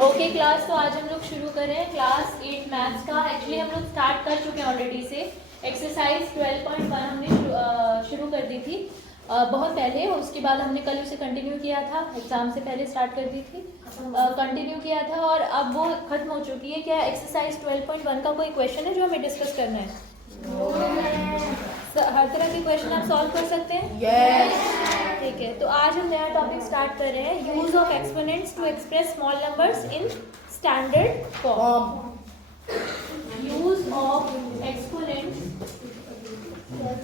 Okay class, तो आज हम लोग शुरू करें क्लास 8 मैथ्स का। एक्चुअली हम लोग स्टार्ट कर चुके हैं ऑलरेडी से। एक्सरसाइज 12.1 हमने शुरू कर दी थी बहुत पहले। उसके बाद हमने कल उसे कंटिन्यू किया था, एग्जाम से पहले स्टार्ट कर दी थी, कंटिन्यू किया था और अब वो खत्म हो चुकी है। क्या एक्सरसाइज 12.1 का कोई क्वेश्चन है जो हमें डिस्कस करना है? हर तरह के क्वेश्चन आप सॉल्व कर सकते हैं? ठीक है, तो आज हम नया टॉपिक स्टार्ट कर रहे हैं, use of exponents to express small numbers in standard form. Use of exponents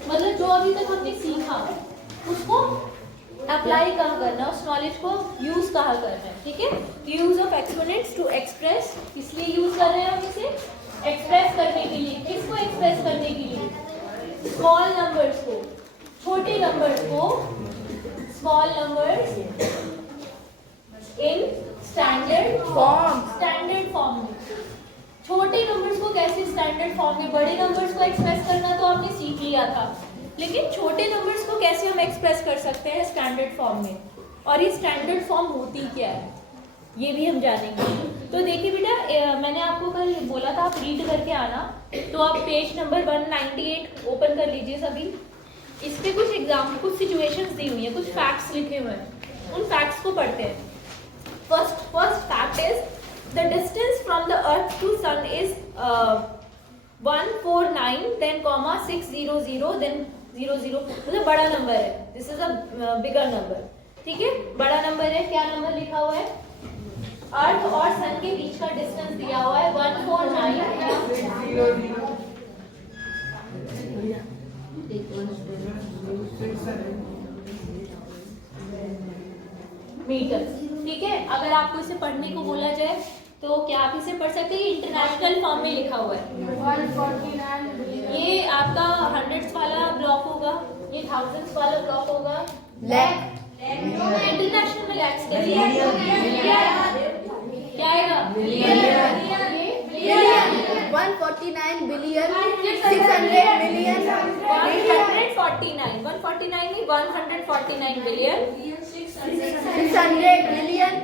मतलब जो अभी तक हमने सीखा उसको अप्लाई कहाँ करना है, उस नॉलेज को यूज कहाँ करना है। ठीक है, use of exponents to express, इसलिए यूज कर रहे हैं हम इसे एक्सप्रेस करने के लिए। किसको एक्सप्रेस करने के लिए? स्मॉल नंबर्स को, छोटे नंबर्स को, small numbers in standard form. Standard form में छोटे नंबर्स को कैसे स्टैंडर्ड फॉर्म में, बड़े नंबर्स को एक्सप्रेस करना तो आपने सीख लिया था, लेकिन छोटे नंबर्स को कैसे हम एक्सप्रेस कर सकते हैं स्टैंडर्ड फॉर्म में, और ये स्टैंडर्ड फॉर्म होती क्या है ये भी हम जानेंगे। तो देखिए बेटा, मैंने आपको कल बोला था आप रीड करके आना, तो आप पेज नंबर 198 ओपन कर लीजिए सभी। इस पे कुछ एग्जाम्पल, कुछ सिचुएशंस दी हुई है, कुछ फैक्ट्स लिखे हुए हैं, उन फैक्ट्स को पढ़ते हैं। First fact is the distance from the earth to sun is 149 then comma 600 then 00, मतलब बड़ा नंबर है, this is a bigger number. ठीक है, बड़ा नंबर है। क्या नंबर लिखा हुआ है? अर्थ और सन के बीच का डिस्टेंस दिया हुआ है 149 मीटर। ठीक है, अगर आपको इसे पढ़ने को बोला जाए तो क्या आप इसे पढ़ सकते हैं? इंटरनेशनल फॉर्म में लिखा हुआ है 149। ये आपका हंड्रेड्स वाला ब्लॉक होगा, ये थाउजेंड्स वाला ब्लॉक होगा, लैख। इंटरनेशनल में लैक्स क्या आएगा? बिलियन। 149 बिलियन 600 मिलियन 149 नहीं 149 बिलियन 600 मिलियन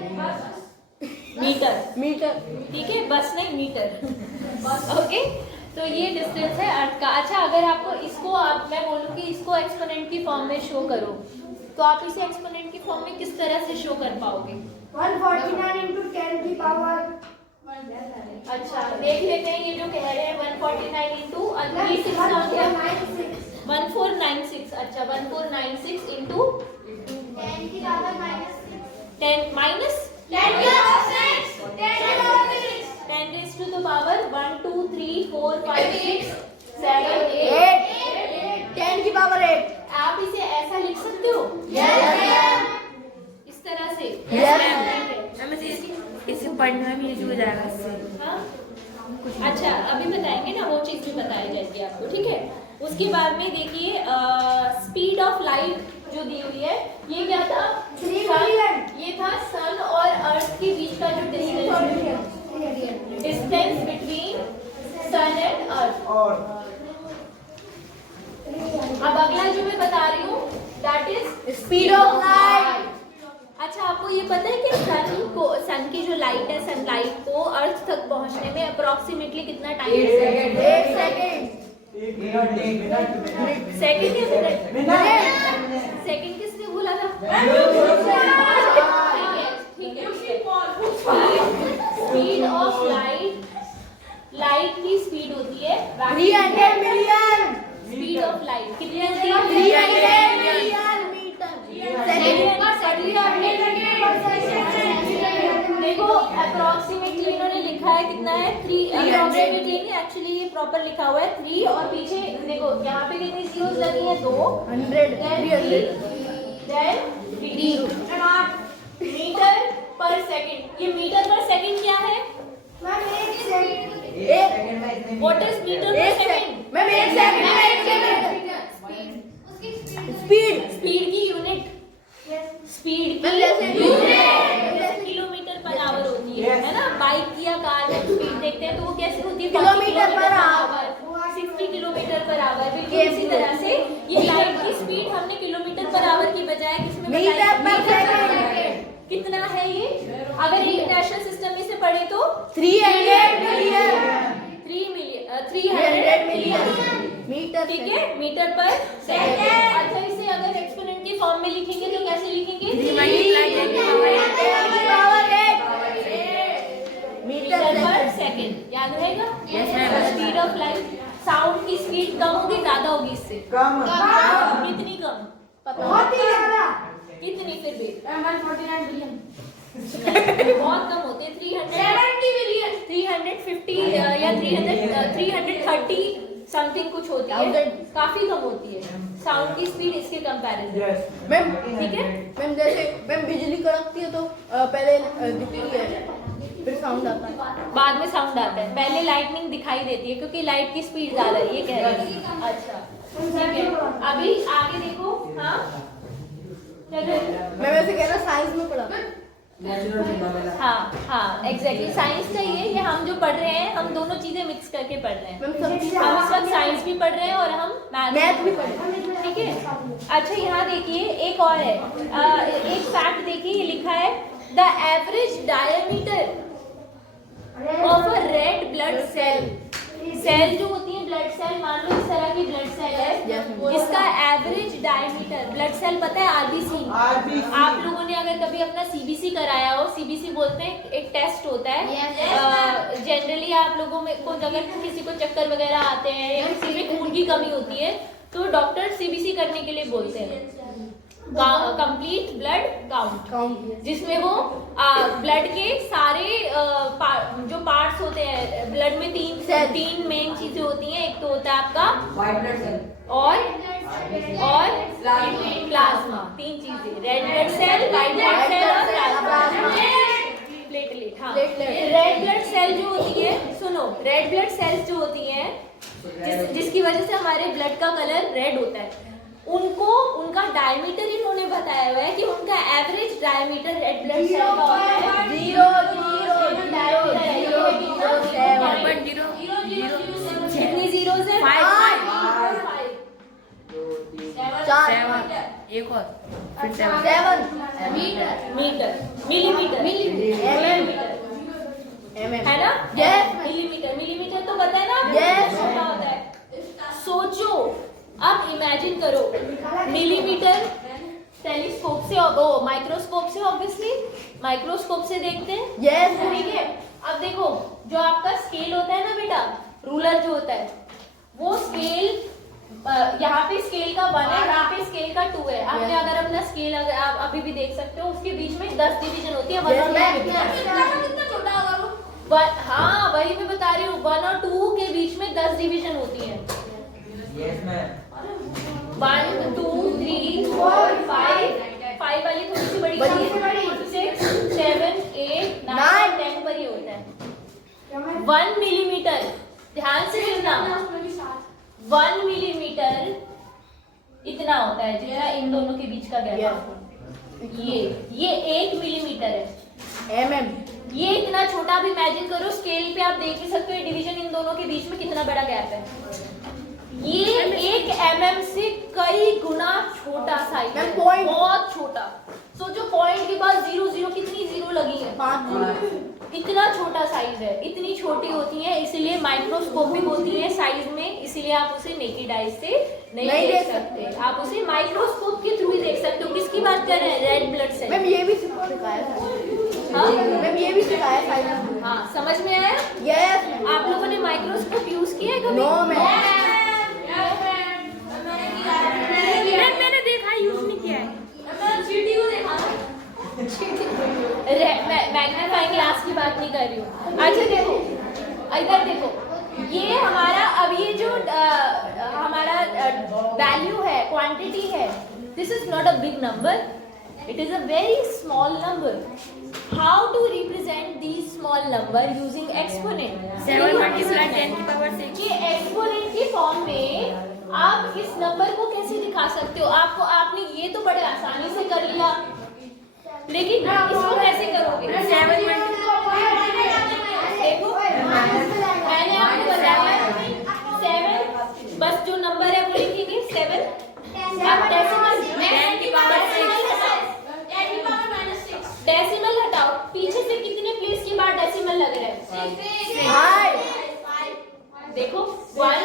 मीटर। ठीक है, बस नहीं मीटर। ओके, तो ये डिस्टेंस है अर्थ का। अच्छा, अगर आपको इसको मैं बोलूँ कि इसको एक्सपोनेंट की फॉर्म में शो करो, तो आप इसे एक्सपोनेंट की फॉर्म में किस तरह से शो कर पाओगे? 149 into 10 की पावर। अच्छा, देख लेते हैं ये जो कह रहे हैं 149 इंटू 1496। अच्छा, 1496 इंटू 10 की पावर -10 माइनस 10 की power 6 10 raise to the power 1 2 3 4 5 6 7 8 10 की पावर 8। आप इसे ऐसा लिख सकते हो? इस तरह से? इसे पढ़ने में भी हो जाएगा इससे। हाँ? अच्छा, अभी बताएंगे ना, वो चीज भी बताई जाएगी आपको। ठीक है, उसके बाद में देखिए स्पीड ऑफ लाइट जो दी हुई है, ये क्या था? ये था सन और अर्थ के बीच का जो distance between sun and earth. अब अगला जो मैं बता रही हूँ that is speed of light. अच्छा, आपको ये पता है कि सन की जो लाइट है, सनलाइट को अर्थ तक पहुंचने में अप्रोक्सीमेटली कितना टाइम लगता है? 1 सेकंड। सेकंड या मिनट? सेकंड किसने बोला था? ठीक है। स्पीड ऑफ लाइट की स्पीड होती है 300 मिलियन। स्पीड ऑफ लाइट कितनी होती है? 300 मिलियन मीटर। देखो अप्रोक्सीमेटली इन्होंने लिखा है कितना है? 3। अप्रोक्सीमेटली नहीं, एक्चुअली ये प्रॉपर लिखा हुआ है 3, और पीछे देखो यहाँ पे कितनी जीरोस लगी है? 2, 100 देन मीटर पर सेकंड। ये मीटर पर सेकंड क्या है? व्हाट इज मीटर पर सेकंड? Ma'am 1 second. स्पीड की यूनिट, स्पीड की यूनिट किलोमीटर पर आवर होती है ना? बाइक की या कार में स्पीड देखते हैं तो वो कैसे होती है? Kilometre per hour. 60 kilometre per hour. बिल्कुल इसी तरह से ये लाइट की स्पीड हमने किलोमीटर पर आवर की बजाय किसमें बताई? मीटर पर सेकंड। कितना है ये? अगर इंटरनेशनल सिस्टम में से 300 million 300 मिलियन मीटर ठीक है मीटर पर सेकंड। अच्छा इसे अगर एक्सपोनेंट की फॉर्म में लिखेंगे तो कैसे लिखेंगे? मीटर पर सेकंड। याद रहेगा? Speed of light. साउंड की स्पीड कम होगी ज्यादा होगी इससे? कम। कितनी कम? बहुत ही ज्यादा कितनी फिर भी? 149 बिलियन बहुत कम होती है। 370 मिलियन 350 या 330 समथिंग कुछ होती है, काफी कम होती है साउंड की स्पीड इसके कंपैरिजन। मैम ठीक है मैम जैसे मैम बिजली कड़कती है तो पहले दिखती है फिर साउंड आता है, बाद में साउंड आता है। पहले लाइटनिंग दिखाई देती है क्योंकि लाइट की स्पीड ज्यादा है, ये कह रहे हैं। अच्छा ठीक है अभी आगे देखो। हाँ मैं वैसे कह रहा साइंस में पढ़ा हाँ एग्जैक्टली साइंस का ये हम जो पढ़ रहे हैं हम दोनों चीजें मिक्स करके पढ़ रहे हैं। मैम सब हम इस वक्त साइंस भी पढ़ रहे हैं और हम मैथ भी पढ़ रहे हैं। ठीक है। अच्छा यहाँ देखिए एक और है, एक फैक्ट देखिए ये लिखा है the average diameter of a red blood cell. Cell जो होती है ब्लड सेल, मान लो इस तरह की ब्लड सेल है, इसका एवरेज डायमीटर ब्लड सेल पता है आरबीसी। आप लोगों ने अगर कभी अपना सीबीसी कराया हो, सीबीसी बोलते हैं एक टेस्ट होता है जनरली आप लोगों में को अगर किसी को चक्कर वगैरह आते हैं या किसी में खून की कमी होती है तो डॉक्टर सीबीसी करने के लिए बोलते हैं कंप्लीट ब्लड काउंट, जिसमें वो ब्लड के सारे जो पार्ट्स होते हैं ब्लड में तीन मेन चीजें होती हैं। एक तो होता है आपका व्हाइट ब्लड सेल और प्लाज्मा। तीन चीजें red blood cell, white blood cell और प्लाज्मा। प्लेटलेट। हाँ रेड ब्लड सेल जो होती है, सुनो रेड ब्लड सेल्स जो होती है जिसकी वजह से हमारे ब्लड का कलर रेड होता है, उनको उनका डायमीटर इन्होंने बताया हुआ है कि उनका average diameter red blood cell का होता है 0.000 कितनी जीरोस है? 5 एक और फिर 7 मीटर मिलीमीटर है ना? Yes. मिलीमीटर तो पता है ना? Yes. छोटा होता है। सोचो अब इमेजिन करो मिलीमीटर टेलीस्कोप से और माइक्रोस्कोप से, ऑब्वियसली माइक्रोस्कोप से देखते हैं। Yes. ठीक है अब देखो जो आपका स्केल होता है ना बेटा, रूलर जो होता है वो स्केल यहाँ पे स्केल का 1 है, यहाँ पे स्केल का 2 है। आपने अगर अपना स्केल अगर आप अभी भी देख सकते हो उसके बीच में 10 डिवीजन होती है 1 और 2 के बीच। हाँ वही मैं बता रही हूँ 1 और 2 के बीच में 10 डिवीजन होती है। 1 2 3 4 5 वाली थोड़ी सी बड़ी होती है, 6 7 8 9 10 पर ही होता है। 1 मिलीमीटर, ध्यान से सुनना, 1 मिलीमीटर इतना होता है जितना इन दोनों के बीच का गैप। ये 1 मिलीमीटर है। mm ये इतना छोटा, भी इमेजिन करो स्केल पे आप देख ही सकते हो डिवीजन इन दोनों के बीच में कितना बड़ा गैप है। ये 1 mm से कई गुना छोटा साइज है, बहुत छोटा। सोचो पॉइंट के बाद 0 कितनी जीरो लगी है? 5। इतना छोटा साइज है, इतनी छोटी होती है इसलिए माइक्रोस्कोपिक होती है साइज में, इसलिए आप उसे नेकेड आईज से नहीं देख सकते, आप उसे माइक्रोस्कोप के थ्रू ही देख सकते हो। किसकी बात कर रहे हैं? Red blood cell. मैम ये भी सिखाया था। हाँ मैम ये भी सिखाया था। हाँ समझ में आया? यस। आप लोगों ने माइक्रोस्कोप यूज किया है कभी? No ma'am. मैंने देखा यूज नहीं किया है। चीटी को देखा मैग्नीफाइंग ग्लास की बात नहीं कर रही हूँ। अच्छा देखो इधर देखो, ये हमारा अब ये जो हमारा वैल्यू है, क्वांटिटी है, this is not a big number, it is a very small number. How to represent this small number using exponent? 7 multiply 10 की पावर 6। ये एक्सपोनेंट की फॉर्म में आप इस नंबर को कैसे दिखा सकते हो? आपने ये तो बड़े आसानी से कर लिया, लेकिन इसको कैसे करोगे? 7 देखो मैंने आपको बताया 7, बस जो नंबर है वो लिखेंगे 7। अब डेसिमल हटाओ, पीछे से कितने प्लेस के बाद डेसिमल लग रहा है? देखो 1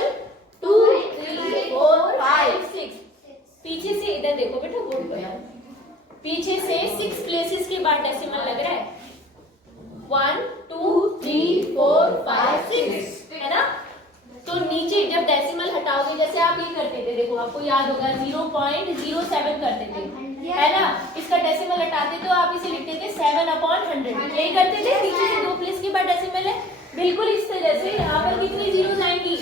2 3 4 5 6 पीछे से इधर देखो बेटा बोर्ड पर पीछे से 6 प्लेसेस के बाद डेसिमल लग रहा है 1 2 3 4 5 6 है ना। तो नीचे जब डेसिमल हटाओगे जैसे आप ये करते थे देखो आपको याद होगा 0.07 करते थे है ना। इसका डेसिमल हटाते तो आप इसे लिखते थे 7/100 ये करते थे पीछे से 2 प्लेस के बाद डेसिमल है बिल्कुल इस तरह से। यहाँ पर कितनी जीरोस आएंगी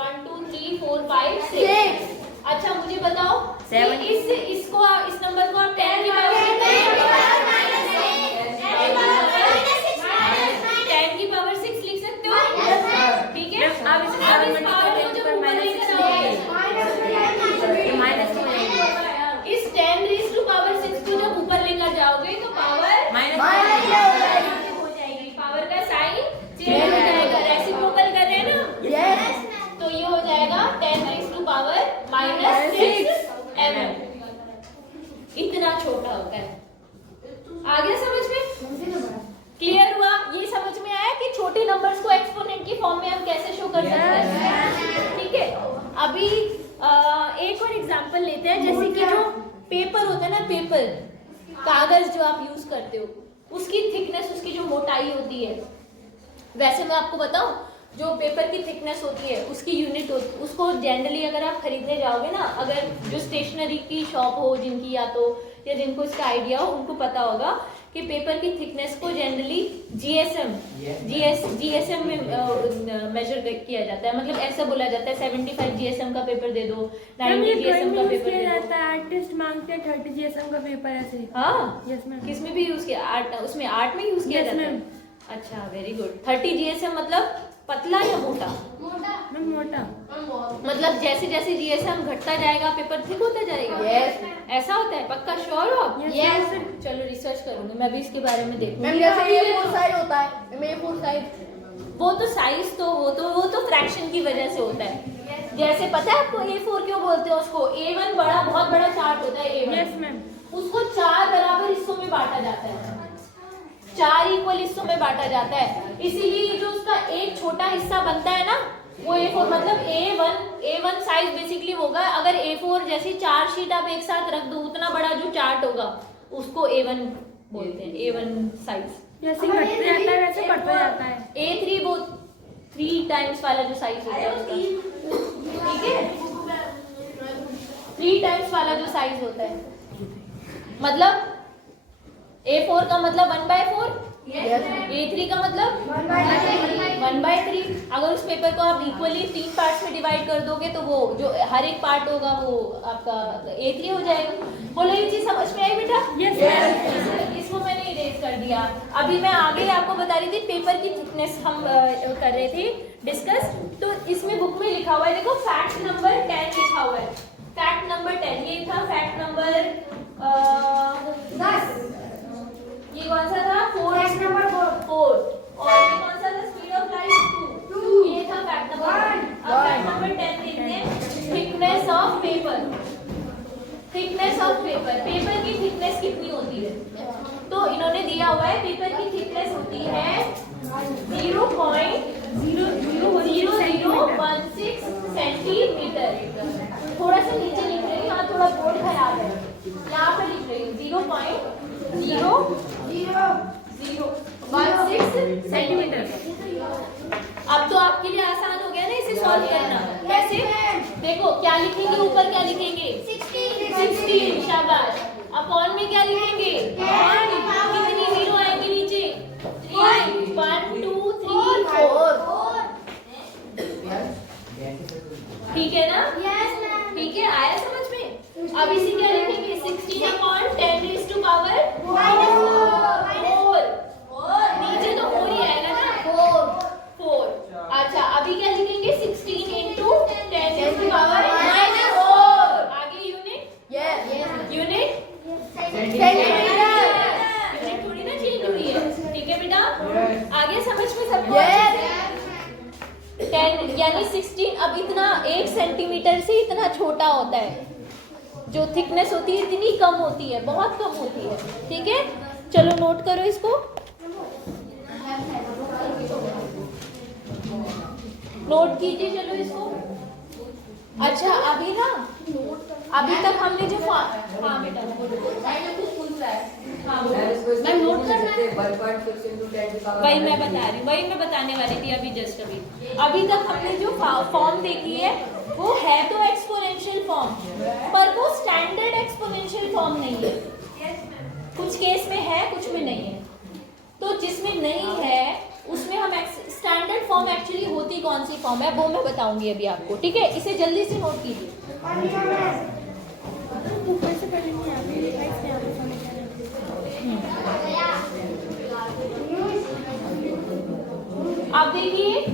1 2 3 4 5 6। अच्छा मुझे बताओ कि इसको इस नंबर को आप 10 की पावर 6 लिख सकते हो ठीक है। अब इस पावर को जब ऊपर लेकर आओगे इस 10 रेज़ टू पावर 6 को जब ऊपर लेकर जाओगे तो पावर माइनस हो जाएगी। पावर का साइन चेंज हो जाएगा रेसिप्रोकल कर रहे हैं ना तो ये हो जाएगा 10 रेज़ टू पावर -6 mm। इतना छोटा होता है। आ गया समझ में क्लियर हुआ। ये समझ में आया कि छोटे नंबर्स को एक्सपोनेंट की फॉर्म में हम कैसे शो कर सकते हैं ठीक है। अभी एक और एग्जांपल लेते हैं जैसे कि जो पेपर होता है ना पेपर कागज जो आप यूज करते हो उसकी थिकनेस उसकी जो मोटाई होती है वैसे मैं आपको बताऊं जो पेपर की थिकनेस होती है उसकी यूनिट होती उसको जनरली अगर आप खरीदने जाओगे ना अगर जो स्टेशनरी की शॉप हो जिनकी या जिनको इसका आइडिया हो उनको पता होगा कि पेपर की थिकनेस को जनरली जीएसएम में मेजर किया जाता है। मतलब ऐसा बोला जाता है 75 जीएसएम का पेपर दे दो 90 जीएसएम का पेपर दे दो। आर्टिस्ट मांगते हैं 30 जीएसएम का पेपर ऐसे। हाँ यस मैम। किसमें भी यूज किया आर्ट उसमें आर्ट में यूज किया जाता है। अच्छा वेरी गुड 30 जीएसएम मतलब पतला या मोटा मोटा मतलब जैसे जैसे जीएसएम घटता जाएगा पेपर थिक होता जाएगा ऐसा होता है पक्का श्योर हो आप चलो रिसर्च करूंगी मैं भी इसके बारे में देखूंगी। जैसे A4 साइज होता है A4 साइज वो तो साइज तो वो तो फ्रैक्शन की वजह से होता है। जैसे पता है आपको A4 क्यों बोलते हैं उसको A1 बहुत बड़ा चार्ट होता है A1 यस मैम उसको 4 बराबर हिस्सों में बांटा जाता है 4 इक्वल हिस्सों में बांटा जाता है इसीलिए जो उसका एक छोटा हिस्सा बनता है ना वो A4 मतलब A1 साइज बेसिकली होगा। अगर A4 जैसी 4 शीट आप एक साथ रख दो उतना बड़ा जो चार्ट होगा उसको A1 बोलते हैं A1 साइज। जैसे घटते जाता है वैसे बढ़ता जाता है। A3 वो 3 टाइम्स वाला जो साइज होता है उसका ठीक है 3 टाइम्स वाला जो साइज होता है मतलब A4 का मतलब 1/4 A3 का मतलब 1/3। अगर उस पेपर को आप इक्वली 3 पार्ट्स में डिवाइड कर दोगे तो वो जो हर एक पार्ट होगा वो आपका A3 हो जाएगा। बोलो ये चीज समझ में आई बेटा? यस। इसको मैंने इरेज कर दिया। अभी मैं आगे आपको बता रही थी पेपर की थिकनेस हम कर रहे थे डिस्कस। तो इसमें बुक में लिखा हुआ है देखो फैक्ट नंबर 10 लिखा हुआ है। फैक्ट नंबर 10 ये था फैक्ट नंबर 10। ये कौन सा था 4 नंबर 4 और ये कौन सा था स्पीड ऑफ लाइट 2 ये था फैक्ट नंबर 1। अब फैक्ट नंबर 10 देखते हैं thickness of paper. Thickness of paper paper की थिकनेस कितनी होती है तो इन्होंने दिया हुआ है पेपर की थिकनेस होती है 0.0016 सेंटीमीटर। थोड़ा सा नीचे लिख रही हूँ यहाँ थोड़ा बोर्ड खराब है यहाँ पर लिख रही हूँ 0.0016 सेंटीमीटर। अब तो आपके लिए आसान हो गया ना इसे सॉल्व करना। कैसे देखो क्या लिखेंगे ऊपर क्या लिखेंगे 16 शाबाश। अपॉन में क्या लिखेंगे कितनी जीरो आएंगे नीचे 3 1 2 3 4 ठीक है ना ठीक है आया समझ में। अब इसे क्या लिखेंगे 16 अपॉन 10 रेज़ टू पावर 4 नीचे तो 4 ही आएगा ना 4। अच्छा अभी क्या लिखेंगे 16 इंटू 10 रेज़ टू पावर -4 आगे यूनिट यूनिट थोड़ी ना चेंज हुई है ठीक है बेटा आगे समझ में सबको 10 यानी 16 अब इतना 1 सेंटीमीटर से इतना छोटा होता है। जो थिकनेस होती है इतनी कम होती है बहुत कम होती है ठीक है। चलो नोट करो इसको नोट कीजिए चलो इसको। अच्छा अभी ना, अभी तक हमने जो हाँ बेटा मैम नोट करना है। वही मैं बता रही हूँ, वही मैं बताने वाली थी अभी जस्ट अभी तक हमने जो फॉर्म देखी है वो है तो एक्सपोनेंशियल फॉर्म, पर वो स्टैंडर्ड एक्सपोनेंशियल फॉर्म नहीं है। कुछ केस में है, कुछ में नहीं है। तो जिसमें नहीं है उसमें हम स्टैंडर्ड फॉर्म एक्चुअली होती कौन सी फॉर्म है वो मैं बताऊंगी अभी आपको, ठीक है? इसे जल्दी से नोट कीजिए। अब देखिए,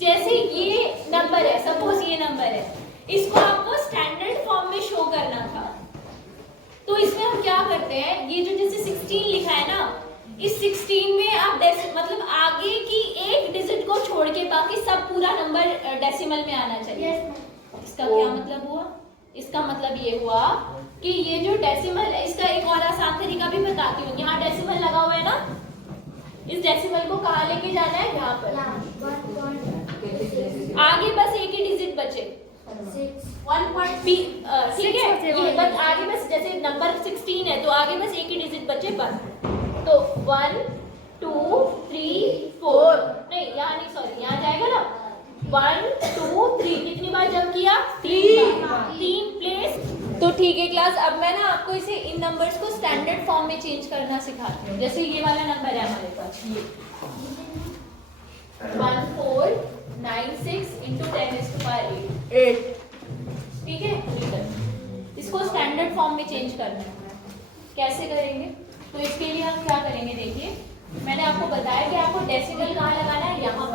जैसे ये नंबर है, सपोज ये नंबर है, इसको आपको स्टैंडर्ड फॉर्म में शो करना था। तो इसमें हम क्या करते हैं, ये जो जैसे 16 लिखा है ना, इस 16 में आप मतलब आगे की एक डिजिट को छोड़ के बाकी सब पूरा नंबर डेसिमल में आना चाहिए। इसका क्या मतलब हुआ? इसका मतलब ये हुआ कि ये जो डेसिमल है, इसका एक और आसान तरीका भी बताती हूँ। यहाँ डेसिमल लगा हुआ है ना, इस डेसिमल को कहाँ लेके जाना है? यहाँ पर। आगे बस एक ही डिजिट बचे, 1. ठीक है, ये बस आगे बस जैसे नंबर 16 है तो आगे बस एक ही डिजिट बचे बस। तो 1 2 3 4 नहीं, यहाँ नहीं, सॉरी यहाँ जाएगा ना, 1 2 3 कितनी बार जंप किया? 3 प्लेस। तो ठीक है क्लास, अब मैं ना आपको इसे इन नंबर्स को स्टैंडर्ड फॉर्म में चेंज करना सिखाती हूँ। जैसे ये वाला नंबर है हमारे पास, ये 1496 into 10⁸ 8, ठीक है? इसको स्टैंडर्ड फॉर्म में चेंज करना है। कैसे करेंगे? तो इसके लिए हम क्या करेंगे, देखिए मैंने आपको बताया कि आपको डेसिमल कहाँ लगाना है, यहाँ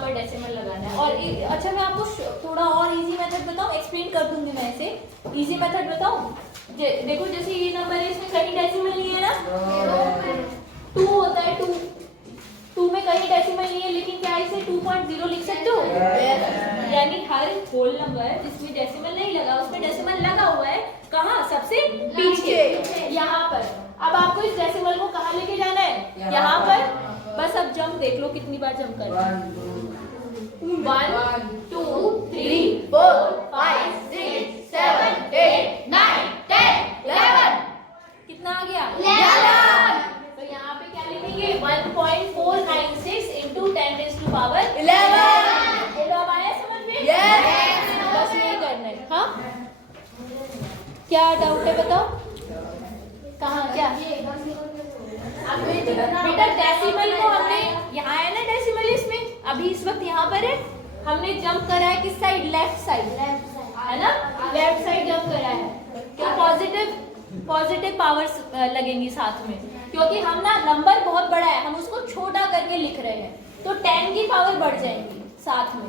पर डेसिमल लगाना है। और अच्छा मैं आपको थोड़ा और इजी मेथड बताऊँ, एक्सप्लेन कर दूंगी मैं इसे। इजी मेथड बताऊँ, देखो जैसे ये नंबर है, इसमें कहीं डेसिमल नहीं है ना, 2 होता है, 2 में कहीं डेसिमल नहीं है, लेकिन क्या इसे 2.0 लिख सकते हो? यानी हर होल नंबर जिसमें डेसिमल नहीं लगा उसमें डेसिमल लगा हुआ है। कहाँ? सबसे पीछे, यहाँ पर। अब आपको इस डेसिमल को कहाँ लेके जाना है? यहाँ पर। बस अब जंप देख लो कितनी बार जंप कर 1 2 3 4 5 6 7 8 9 10 11। कितना आ गया? 11। तो यहाँ पे क्या लिखेंगे? 1.496 into 10⁻11। ये तो अब आया समझ में? बस ये करना है। हाँ, क्या डाउट है बताओ? कहाँ क्या? बेटा डेसिमल को हमने, यहाँ है ना डेसिमल, इसमें अभी इस वक्त यहाँ पर है, हमने जंप करा है किस साइड? लेफ्ट साइड, है ना? लेफ्ट साइड जंप करा है। क्या पॉजिटिव पावर्स लगेंगी साथ में, क्योंकि हम ना नंबर बहुत बड़ा है, हम उसको छोटा करके लिख रहे हैं, तो 10 की पावर बढ़ जाएंगी साथ में,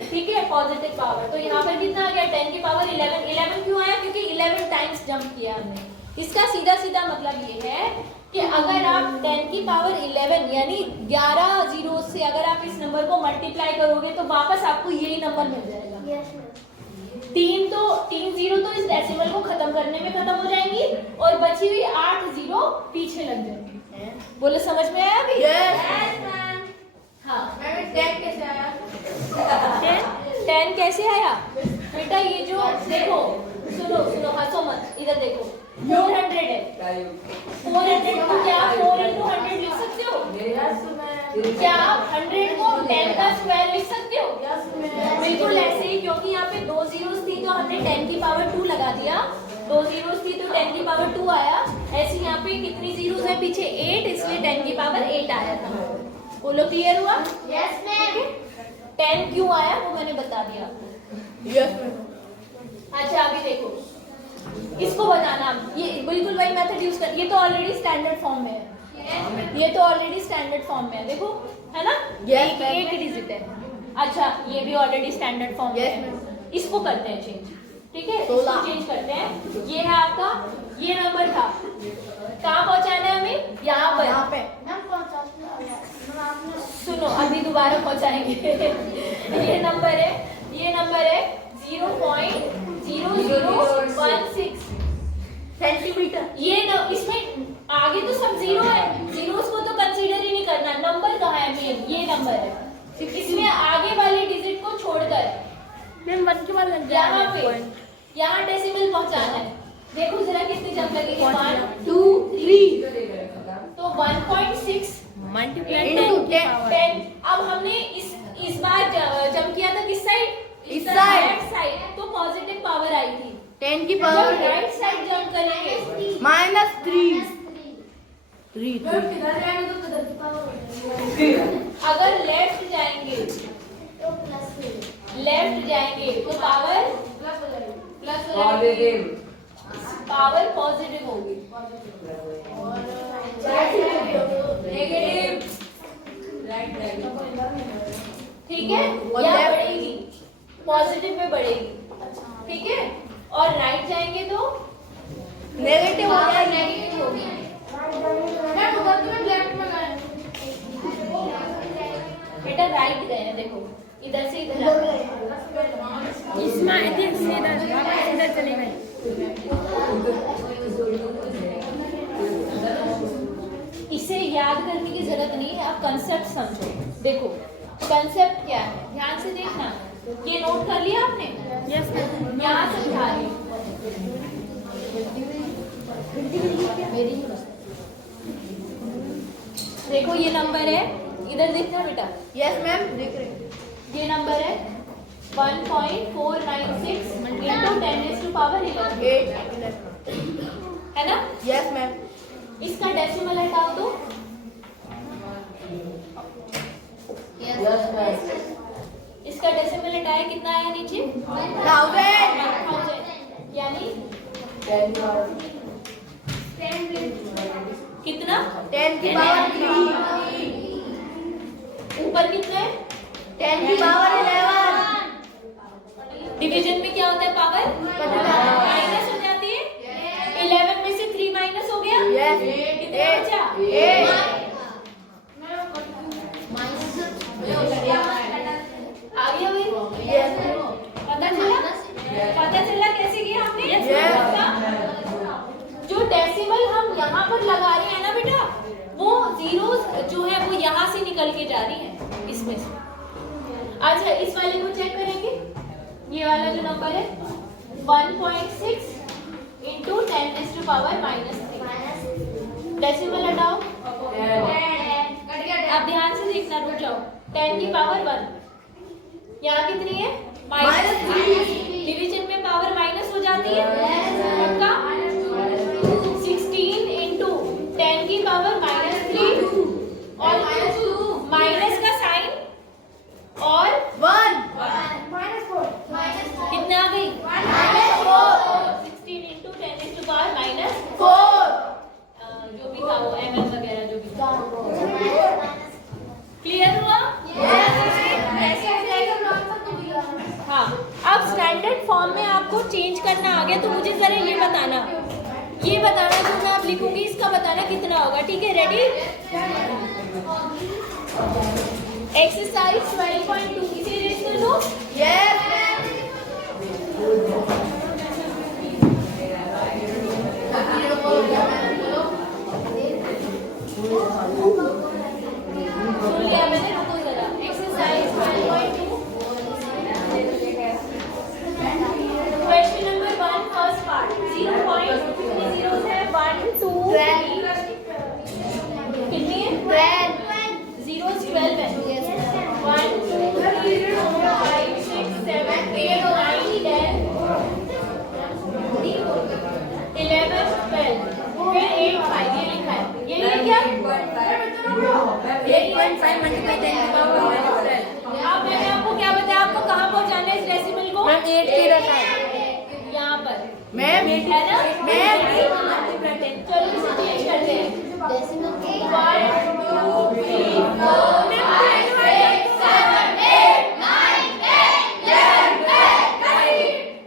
ठीक है? Positive power. तो यहाँ पर कितना आ गया? 10 की पावर 11। 11 क्यों आया? क्योंकि 11 टाइम्स जंप किया हमने। इसका सीधा सीधा मतलब ये है कि अगर आप 10 की पावर 11 यानी 11 जीरो से अगर आप इस नंबर को मल्टीप्लाई करोगे तो वापस आपको यही नंबर मिल जाएगा। 3 जीरो तो इस डेसिमल को खत्म करने में खत्म हो जाएंगी और बची हुई 8 जीरो पीछे लग जाएंगी। बोले समझ में आया अभी? हाँ, 10 कैसे आया? 10 कैसे आया बेटा? ये जो देखो, सुनो हंसो मत, इधर देखो, 400 है। 400 को क्या 4 into 100 लिख सकते हो? क्या आप 100 को 10 का स्क्वायर लिख सकते हो? बिल्कुल ऐसे ही, क्योंकि यहाँ पे 2 जीरोस थी तो हमने 10 की पावर 2 लगा दिया। 2 जीरोस थी तो 10 की पावर 2 आया। ऐसे यहाँ पे कितनी जीरोस है पीछे? 8, इसलिए 10 की पावर 8 आया था। बोलो क्लियर हुआ? Yes ma'am. 10 क्यों आया वो मैंने बता दिया। Yes ma'am. अच्छा अभी देखो, इसको बताना, ये बिल्कुल वही मेथड यूज कर, ये तो ऑलरेडी स्टैंडर्ड फॉर्म में है, ये तो ऑलरेडी स्टैंडर्ड फॉर्म में है, देखो है ना? एक ही डिजिट है। अच्छा ये भी ऑलरेडी स्टैंडर्ड फॉर्म में है। इसको करते हैं चेंज, ठीक है? इसको चेंज करते हैं। ये है आपका, ये नंबर था, कहाँ पहुँचाना है हमें? यहाँ पर। सुनो अभी दोबारा पहुँचाएंगे। ये नंबर है 0.0016 सेंटीमीटर। ये इसमें आगे तो सब जीरो है, जीरोस को तो कंसीडर ही नहीं करना। नंबर कहाँ है मेन? ये नंबर है, इसमें आगे वाली डिजिट को छोड़कर मैम 1 के बाद लग यहाँ जाएगा पे पॉइंट। यहाँ डेसिमल पहुंचाना है। देखो जरा कितनी जंप लगेगी, 1 2 3 तो 1.6 मल्टीप्लाई Into 10. 10। अब हमने इस बार जंप किया था किस साइड, इस side. राइट साइड, तो पॉजिटिव पावर आई थी। 10 की जब पावर राइट साइड जंप करेंगे -3 अगर लेफ्ट जाएंगे तो पावर प्लस पावर पॉजिटिव होगी, नेगेटिव, ठीक है, या बढ़ेगी, पॉजिटिव में बढ़ेगी, ठीक है। और राइट जाएंगे तो नेगेटिव हो जाएगी। नेगेटिव होगी। बेटा राइट गए हैं, देखो इधर से इधर आ गए। इसमें आई थिंक सीधा चली गई। इसे याद करने की जरूरत नहीं है, आप कंसेप्ट समझो। देखो कंसेप्ट क्या है, ध्यान से देखना। ये नोट कर लिया आपने? Yes ma'am. यहाँ समझा रही हूँ। देखो ये नंबर है, इधर देखना बेटा, यस मैम देख रहे हैं। ये नंबर है 1.496 into 10⁻11 8 है ना। Yes ma'am. इसका डेसिमल हटाओ तो इसका डेसिमल हटाए कितना आया नीचे, 1000 यानी कितना, 10 की पावर 3 ऊपर कितना है, 10 की पावर 11 डिवीजन में क्या होता है, पावर माइनस हो जाती है। 11 में से 3 माइनस हो गया, यस कितना बचा, 8 आ गया भाई, यस पता चला कैसे किया हमने। Yes. जो डेसिमल हम यहाँ पर लगा रहे हैं ना बेटा, वो जीरोस जो है वो यहाँ से निकल के जा रही है इसमें से। अच्छा इस वाले को चेक करेंगे, ये वाला जो नंबर है 1.6 into 10⁻³ डेसिमल हटाओ। अब ध्यान से देखना, रुक जाओ। 10 की पावर 1 यहाँ कितनी है, -3। डिवीजन में पावर माइनस हो जाती है, पक्का। 16 into 10 की पावर -3 और माइनस का साइन और 1 कितना आ गई, -4। 16 into 10⁻⁻4 जो भी था वो mm वगैरह जो भी था। क्लियर हुआ? ऐसे हो जाएगा। हाँ, अब स्टैंडर्ड फॉर्म में आपको चेंज करना आ गया तो मुझे जरा ये बताना जो मैं अब लिखूंगी इसका बताना कितना होगा, ठीक है। रेडी? एक्सरसाइज 12.2 इसे रेज कर दो। यस सुन लिया मैंने, रुको जरा। Exercise 12.2 question number 1 first part 0.0 है 1 2 3 कितनी है, 0 12 है। 1 2 3 4 5 6 7 8 9 10 11 12 फिर 8 5 ये लिखा है, ये क्या 8.5 मल्टीप्लाई 10 की पावर -12। अब मैंने आपको क्या बताया, आपको कहाँ पहुँचाना है इस डेसिमल को, मैम 8 की रखा है यहाँ पर मैम है ना। मैम चलो इसे चेंज करते हैं। 1 2 3 4 5 6 7 8 9 10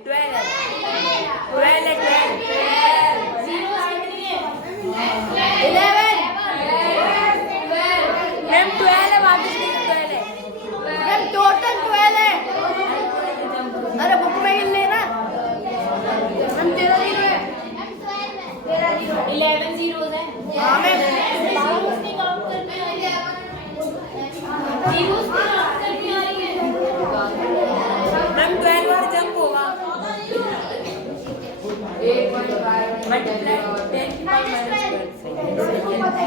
11 12 जीरोस कितनी है, 11 मैम 12 है, वापस लिखो 12 है मैम, टोटल 12 है। अरे बुक में गिन लेना मैम, 13 जीरो है। 11 जीरोस है। हाँ मैम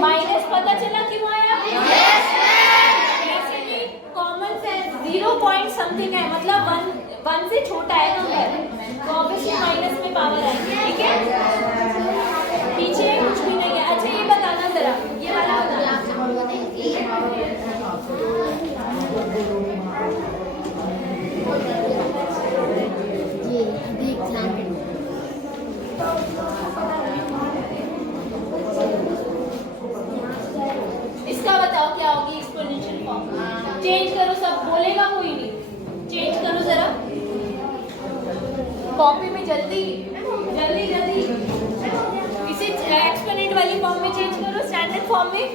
माइनस पता चला क्यों आया? वैसे भी कॉमन सेंस 0 पॉइंट समथिंग है, मतलब 1 से छोटा है नंबर, तो ऑब्वियसली माइनस में पावर आएगी। ठीक है, पीछे कुछ भी नहीं है। अच्छा ये बताना जरा, ये वाला बताना। इसका बताओ क्या होगी एक्सपोनेंशियल फॉर्म? चेंज करो, सब बोलेगा कोई नहीं, चेंज करो जरा कॉपी में, जल्दी जल्दी जल्दी। इसे एक्सपोनेंट वाली फॉर्म में चेंज करो, स्टैंडर्ड फॉर्म में।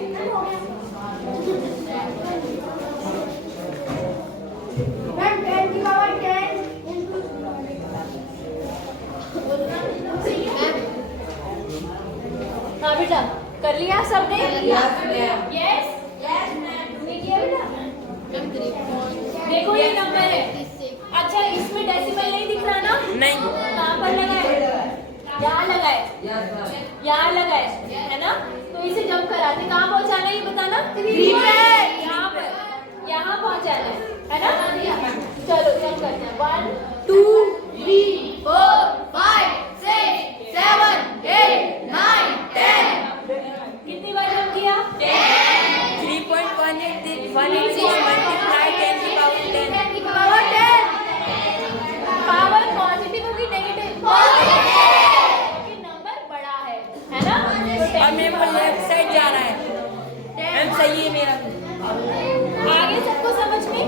हाँ बेटा, कर लिया सबने? यस तुमने किया बेटा? देखो ये नंबर है। अच्छा इसमें डेसिमल नहीं दिख रहा ना? नहीं। कहाँ पर लगा है? यहाँ लगा है, यहाँ लगा है ना? तो इसे जंप कराते कहाँ पहुँचाना है ये बताना? 3 पे। यहाँ पहुँचाना है ना? चलो जंप करते हैं। 1 2 3 4 5 6 7 8 9 10। कितनी बार जंप किया? 3.186 मल्टीप्लाई 10 की पावर 10। 10 की पावर 10। पावर पॉजिटिव होगी नेगेटिव? पॉजिटिव, क्योंकि नंबर बड़ा है ना? और मेरे को लेफ्ट साइड जा रहा है। मैम सही है मेरा। आगे सबको समझ में?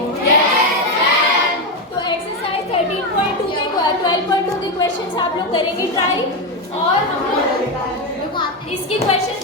तो एक्सरसाइज 13.2 के 12.2 के क्वेश्चंस आप लोग करेंगे ट्राई, और हम लोग इसकी क्वेश्चंस